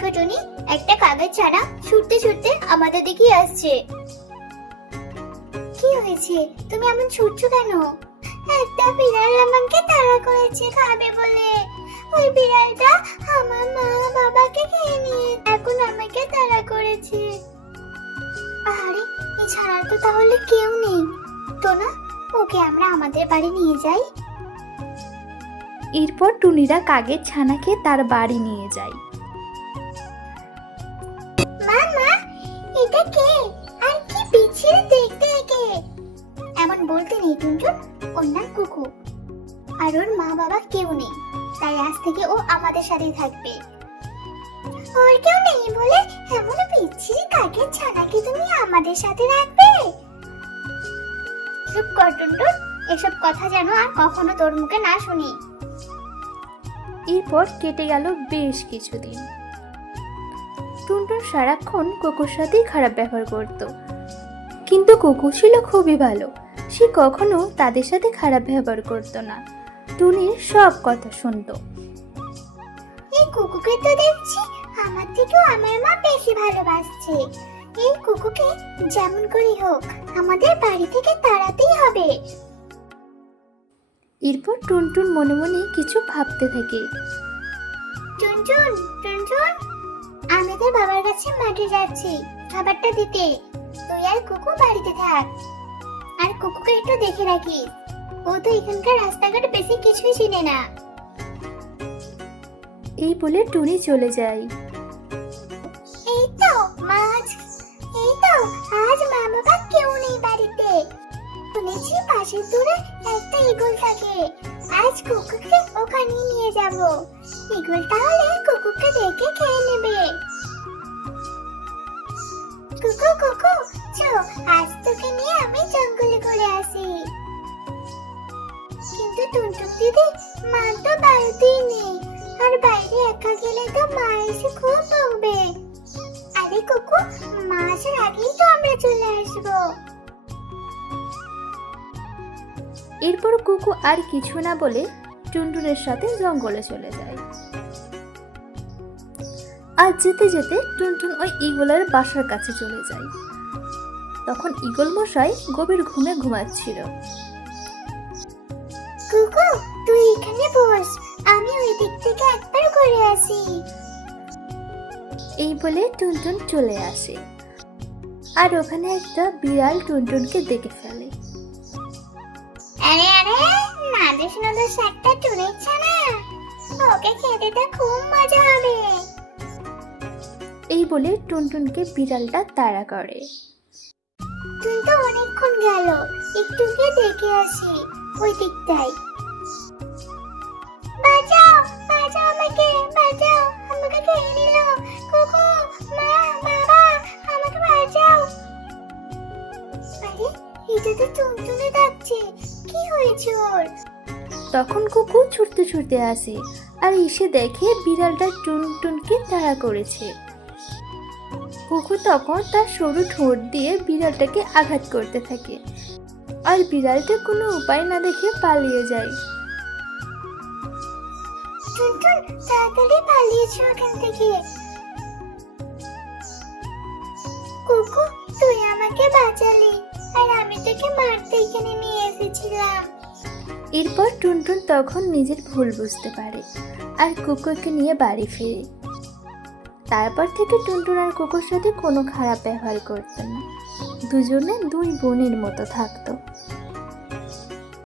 দেখো টুনি, একটা কাগজ ছানা ছুটতে ছুটতে আমাদের দিকে আসছে। কি হয়েছে, তুমি এমন ছুটছো কেন? একটা বিড়াল আমাকে তাড়া করেছে খাবে বলে। ওই বিড়ালটা আমার মা বাবাকে খেয়ে নিয়ে এখন আমাকে তাড়া করেছে। আরে, এই ছানার তো তাহলে কেউ নেই। টোনা, ওকে আমরা আমাদের বাড়ি নিয়ে যাই। এরপর টুনিরা কাকের ছানাকে তার বাড়ি নিয়ে যায়। মা মা, এটা কে? আর কি বিচ্ছিরি দেখতে একে। এমন বলতে নেই টুনটুন, ওর নাম কুকু। আর ওর মা বাবা কেউ নেই, তাই আজ থেকে ও আমাদের সাথেই থাকবে। ওর কেউ নেই বলে এমন বিচ্ছিরি কাকের ছানাকে তুমি আমাদের সাথে রাখবে? চুপ কর টুনটুন, এসব কথা যেন আর কখনো তোর মুখে না শুনি। এরপর কেটে গেল বেশ কিছুদিন। টুনটুন সারাক্ষণ কুকুর সাথেই খারাপ ব্যবহার করত, কিন্তু কুকু ছিল খুবই ভালো। সে কখনো তাদের সাথে খারাপ ব্যবহার করত না, টুনির সব কথা শুনতো। এই কুকুকে তো দেখছি আমার থেকেও আমার মা বেশি ভালোবাসছে। এই কুকুকে যেমন করে হোক আমাদের বাড়ি থেকে তাড়াতেই হবে। এরপর টুনটুন মনে মনে কিছু ভাবতে থাকে। টুনটুন টুনটুন, আমি তোর বাবার কাছে মাঠে যাচ্ছি খাবারটা দিতে। তুই আর কুকু বাড়িতে থাক, আর কুকুকে একটু দেখে রাখিস। ও তো এখানকার রাস্তাঘাট বেশি কিছুই চিনে না। এই বলে টুনি চলে যায়। এই তো আজ মা বাবা কেউ নেই বাড়িতে। শুনেছি পাশের দূরে একটা ঈগল থাকে। আজ কুকুকে ওখানে নিয়ে যাব। ঈগল তাহলে কুকুকে দেখে খেয়ে নেবে। কুকু কুকু, চো আজ তোকে নিয়ে আমি জঙ্গলে ঘুরে আসি। কিন্তু টুনটুন দিদি, মা তো বাড়িতেই নেই, আর বাইরে একা গেলে তো মা এসে খুব বকবে। আরে কুকু, মা আসার আগেই তো আমরা চলে আসবো। এরপর কুকু আর কিছু না বলে টুনটুনের সাথে জঙ্গলে চলে যায়। আর যেতে যেতে টুনটুন ওই ঈগলের বাসার কাছে চলে যায়। তখন ঈগল মশাই গভীর ঘুমে ঘুমাচ্ছিল। কুকু, তুই এখানে বস, আমি ওই দিক থেকে একবার ঘুরে আসি। এই বলে টুনটুন চলে আসে, আর ওখানে একটা বিড়াল টুনটুনকে দেখে ফেলে। আরে আরে, নাদুস নাদুস একটা টুনির ছানা, ওকে খেতে তো খুব মজা হবে। এই বলে টুনটুনকে বিড়ালটা তাড়া করে। তুই তো অনেকক্ষণ গেল, একটু গিয়ে দেখে আসি ওই দিকটাই। বাঁচাও বাঁচাও, আমাকে বাঁচাও, আমাকে খেয়ে নিল। কুকু, মা বাবা, আমাকে বাঁচাও। আরে, এটা তো টুনটুনি ডাকছে, কি হয়েছে ওর? তখন কুকু ছুটতে ছুটতে আসে, আর এসে দেখে বিড়ালটা টুনটুনকে তাড়া করেছে। কুকু তখন তার সরু ঠোঁট দিয়ে বিড়ালটাকে আঘাত করতে থাকে, আর বিড়ালটা কোনো উপায় না দেখে পালিয়ে যায়। টুনটুন, তাড়াতাড়ি পালিয়েছো ওখান থেকে। কুকু, তুই আমাকে বাঁচালি, আর আমি তোকে মারতে এখানে নিয়ে এসেছিলাম। এরপর টুনটুন তখন নিজের ভুল বুঝতে পারে, আর কুকুরকে নিয়ে বাড়ি ফিরে। তারপর থেকে টুনটুন আর কুকুর সাথে কোনো খারাপ ব্যবহার করতো না, দুজনে দুই বোনের মতো থাকতো।